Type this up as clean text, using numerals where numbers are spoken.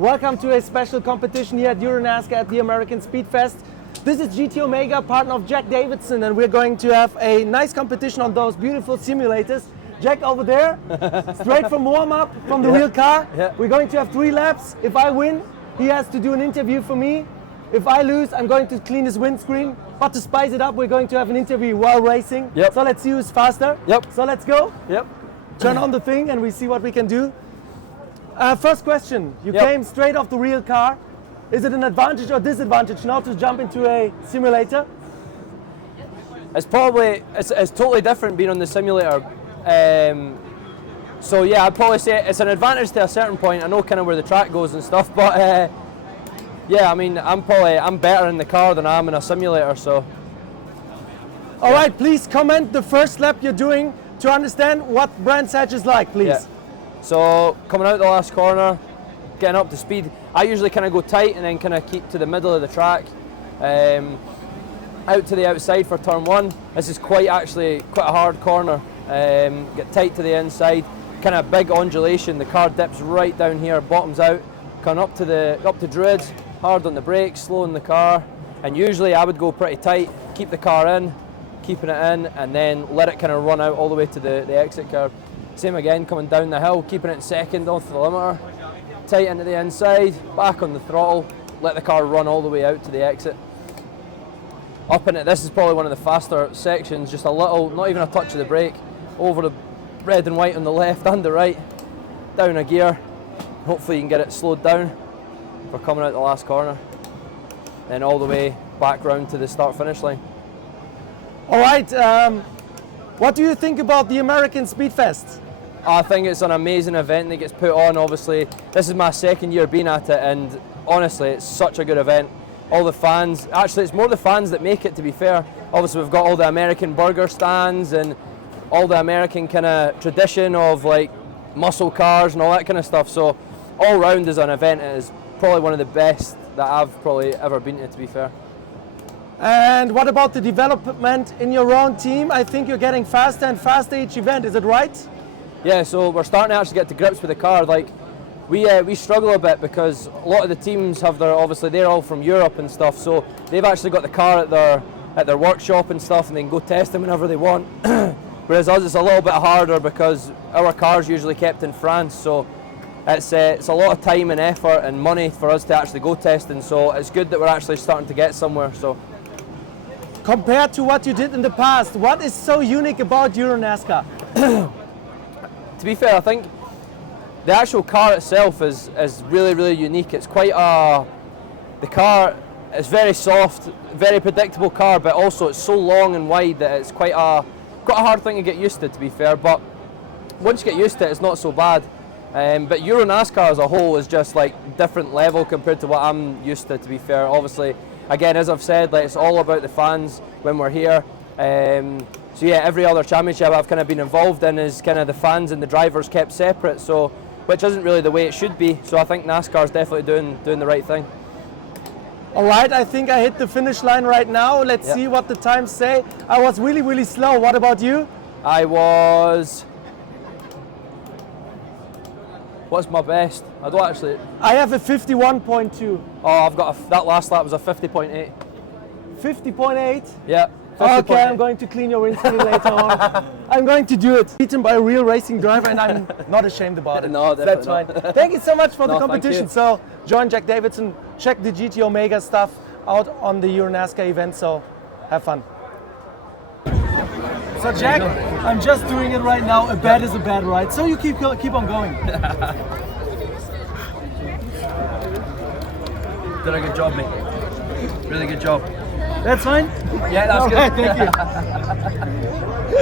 Welcome to a special competition here at EuroNASCAR at the American Speed Fest. This is GT Omega, partner of Jack Davidson, and we're going to have a nice competition on those beautiful simulators. Jack over there, straight from warm-up from the real car. Yeah. We're going to have 3 laps. If I win, he has to do an interview for me. If I lose, I'm going to clean his windscreen. But to spice it up, we're going to have an interview while racing. Yep. So let's see who's faster. Yep. So let's go. Yep. Turn on the thing and we see what we can do. First question, you Yep. came straight off the real car. Is it an advantage or disadvantage now to jump into a simulator? It's totally different being on the simulator. So yeah, I'd probably say it's an advantage to a certain point. I know kind of where the track goes and stuff, but yeah, I mean, I'm better in the car than I am in a simulator. So. All right, please comment the first lap you're doing to understand what Brands Hatch is like, please. Yeah. So coming out the last corner, getting up to speed. I usually kind of go tight and then kind of keep to the middle of the track. Out to the outside for turn 1. This is quite a hard corner. Get tight to the inside, kind of big undulation. The car dips right down here, bottoms out, coming up to Druids, hard on the brakes, slowing the car. And usually I would go pretty tight, keep the car in, keeping it in, and then let it kind of run out all the way to the exit curb. Same again, coming down the hill, keeping it in second off the limiter, tight into the inside, back on the throttle, let the car run all the way out to the exit. Up in it, this is probably one of the faster sections, just a little, not even a touch of the brake, over the red and white on the left and the right, down a gear. Hopefully you can get it slowed down for coming out the last corner. Then all the way back round to the start-finish line. All right, what do you think about the American Speed Fest? I think it's an amazing event that gets put on. Obviously, this is my 2nd year being at it, and honestly, it's such a good event. All the fans, actually it's more the fans that make it, to be fair. Obviously we've got all the American burger stands and all the American kind of tradition of like muscle cars and all that kind of stuff. So all round as an event, it is probably one of the best that I've probably ever been to be fair. And what about the development in your own team? I think you're getting faster and faster each event, is it right? Yeah, so we're starting to actually get to grips with the car. Like we struggle a bit because a lot of the teams have they're all from Europe and stuff, so they've actually got the car at their workshop and stuff, and they can go test them whenever they want. Whereas us, it's a little bit harder because our car's usually kept in France, so it's a lot of time and effort and money for us to actually go testing. So it's good that we're actually starting to get somewhere. So. Compared to what you did in the past, what is so unique about EuroNASCAR? To be fair, I think the actual car itself is really, really unique. It's the car is very soft, very predictable car, but also it's so long and wide that it's quite a hard thing to get used to be fair. But once you get used to it, it's not so bad. But EuroNASCAR as a whole is just like different level compared to what I'm used to be fair. Obviously, again, as I've said, like, it's all about the fans when we're here. So yeah, every other championship I've kind of been involved in is kind of the fans and the drivers kept separate, so which isn't really the way it should be. So I think NASCAR is definitely doing the right thing. All right, I think I hit the finish line right now. Let's see what the times say. I was really, really slow. What about you? What's my best? I don't actually. I have a 51.2. Oh, I've got that last lap was a 50.8. 50.8? Yeah. 50. Okay, I'm going to clean your windscreen later on. I'm going to do it. Beaten by a real racing driver, and I'm not ashamed about it. No, that's fine. Thank you so much for the No, competition. So join Jack Davidson, check the GT Omega stuff out on the EuroNASCAR event. So have fun. So Jack, I'm just doing it right now. A bad is a bad, right? So you keep on going. Did a good job, mate. Really good job. That's fine? Yeah, that's All good. right, thank you.